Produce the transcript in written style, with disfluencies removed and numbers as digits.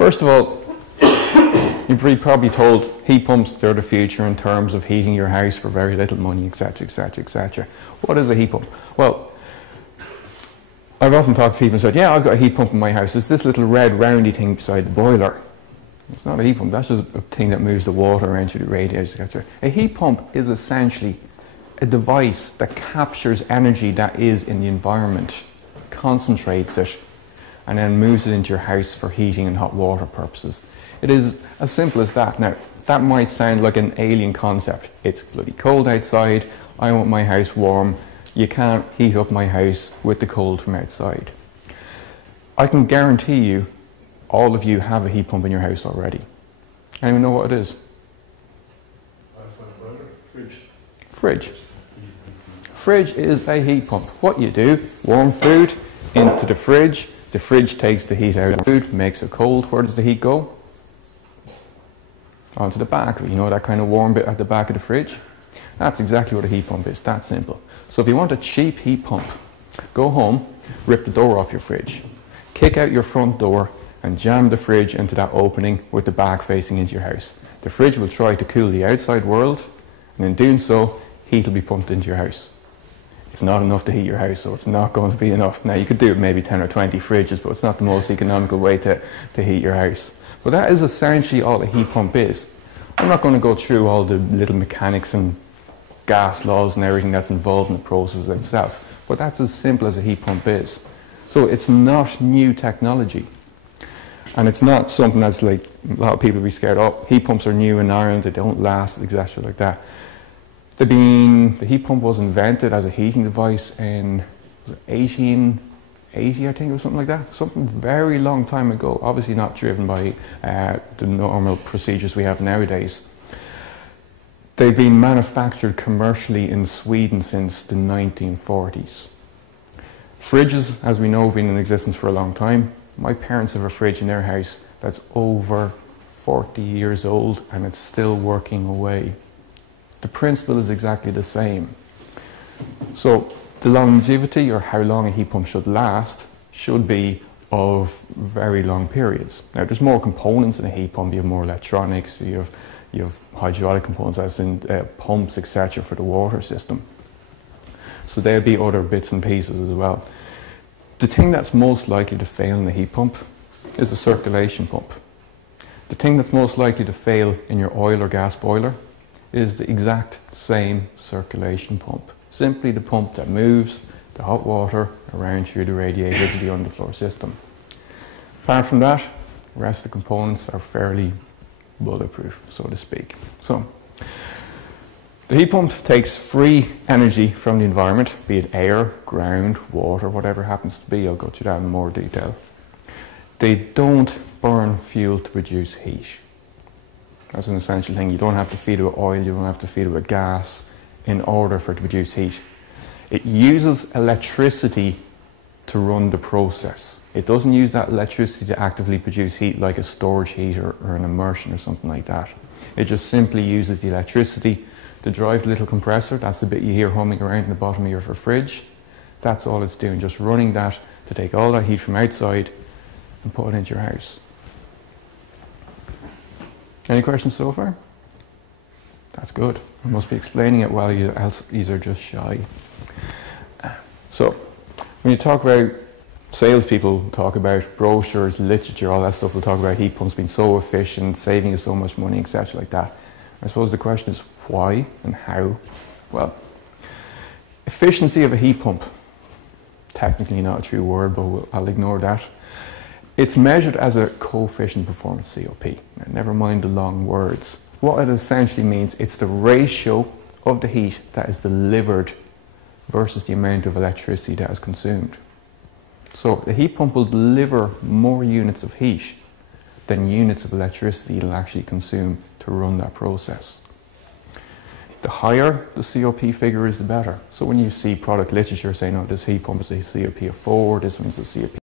First of all, you've probably told heat pumps, they're the future in terms of heating your house for very little money, etc., etc., etc. What is a heat pump? Well, I've often talked to people and said, yeah, I've got a heat pump in my house. It's this little red roundy thing beside the boiler. It's not a heat pump, that's just a thing that moves the water around through the radiators, etc. A heat pump is essentially a device that captures energy that is in the environment, concentrates it, and then moves it into your house for heating and hot water purposes. It is as simple as that. Now, that might sound like an alien concept. It's bloody cold outside, I want my house warm. You can't heat up my house with the cold from outside. I can guarantee you, all of you have a heat pump in your house already. Anyone know what it is? Fridge. Fridge. Fridge is a heat pump. What you do, warm food into the fridge takes the heat out of the food, makes it cold. Where does the heat go? Onto the back of it. You know that kind of warm bit at the back of the fridge? That's exactly what a heat pump is, that simple. So if you want a cheap heat pump, go home, rip the door off your fridge, kick out your front door and jam the fridge into that opening with the back facing into your house. The fridge will try to cool the outside world, and in doing so, heat will be pumped into your house. It's not enough to heat your house, so it's not going to be enough. Now you could do maybe 10 or 20 fridges, but it's not the most economical way to heat your house. But that is essentially all a heat pump is. I'm not going to go through all the little mechanics and gas laws and everything that's involved in the process itself, but that's as simple as a heat pump is. So it's not new technology. And it's not something that's like, a lot of people be scared, oh, heat pumps are new in Ireland, they don't last, etc. like that. The heat pump was invented as a heating device in 1880, I think, or something like that. Something very long time ago, obviously not driven by the normal procedures we have nowadays. They've been manufactured commercially in Sweden since the 1940s. Fridges, as we know, have been in existence for a long time. My parents have a fridge in their house that's over 40 years old and it's still working away. The principle is exactly the same. So the longevity, or how long a heat pump should last, should be of very long periods. Now there's more components in a heat pump. You have more electronics, you have hydraulic components as in pumps, etc. for the water system. So there'll be other bits and pieces as well. The thing that's most likely to fail in the heat pump is the circulation pump. The thing that's most likely to fail in your oil or gas boiler is the exact same circulation pump. Simply the pump that moves the hot water around through the radiator to the underfloor system. Apart from that, the rest of the components are fairly bulletproof, so to speak. So, the heat pump takes free energy from the environment, be it air, ground, water, whatever it happens to be. I'll go through that in more detail. They don't burn fuel to produce heat. That's an essential thing. You don't have to feed it with oil, you don't have to feed it with gas in order for it to produce heat. It uses electricity to run the process. It doesn't use that electricity to actively produce heat like a storage heater or an immersion or something like that. It just simply uses the electricity to drive the little compressor. That's the bit you hear humming around in the bottom of your fridge. That's all it's doing, just running that to take all that heat from outside and put it into your house. Any questions so far? That's good. I must be explaining it while you are just shy. So, when you talk about salespeople, talk about brochures, literature, all that stuff, we'll talk about heat pumps being so efficient, saving you so much money, etc. like that. I suppose the question is why and how? Well, efficiency of a heat pump, technically not a true word, but I'll ignore that. It's measured as a coefficient performance, COP. Now, never mind the long words. What it essentially means, it's the ratio of the heat that is delivered versus the amount of electricity that is consumed. So the heat pump will deliver more units of heat than units of electricity it'll actually consume to run that process. The higher the COP figure is, the better. So when you see product literature saying, oh, this heat pump is a COP of 4, this one's a COP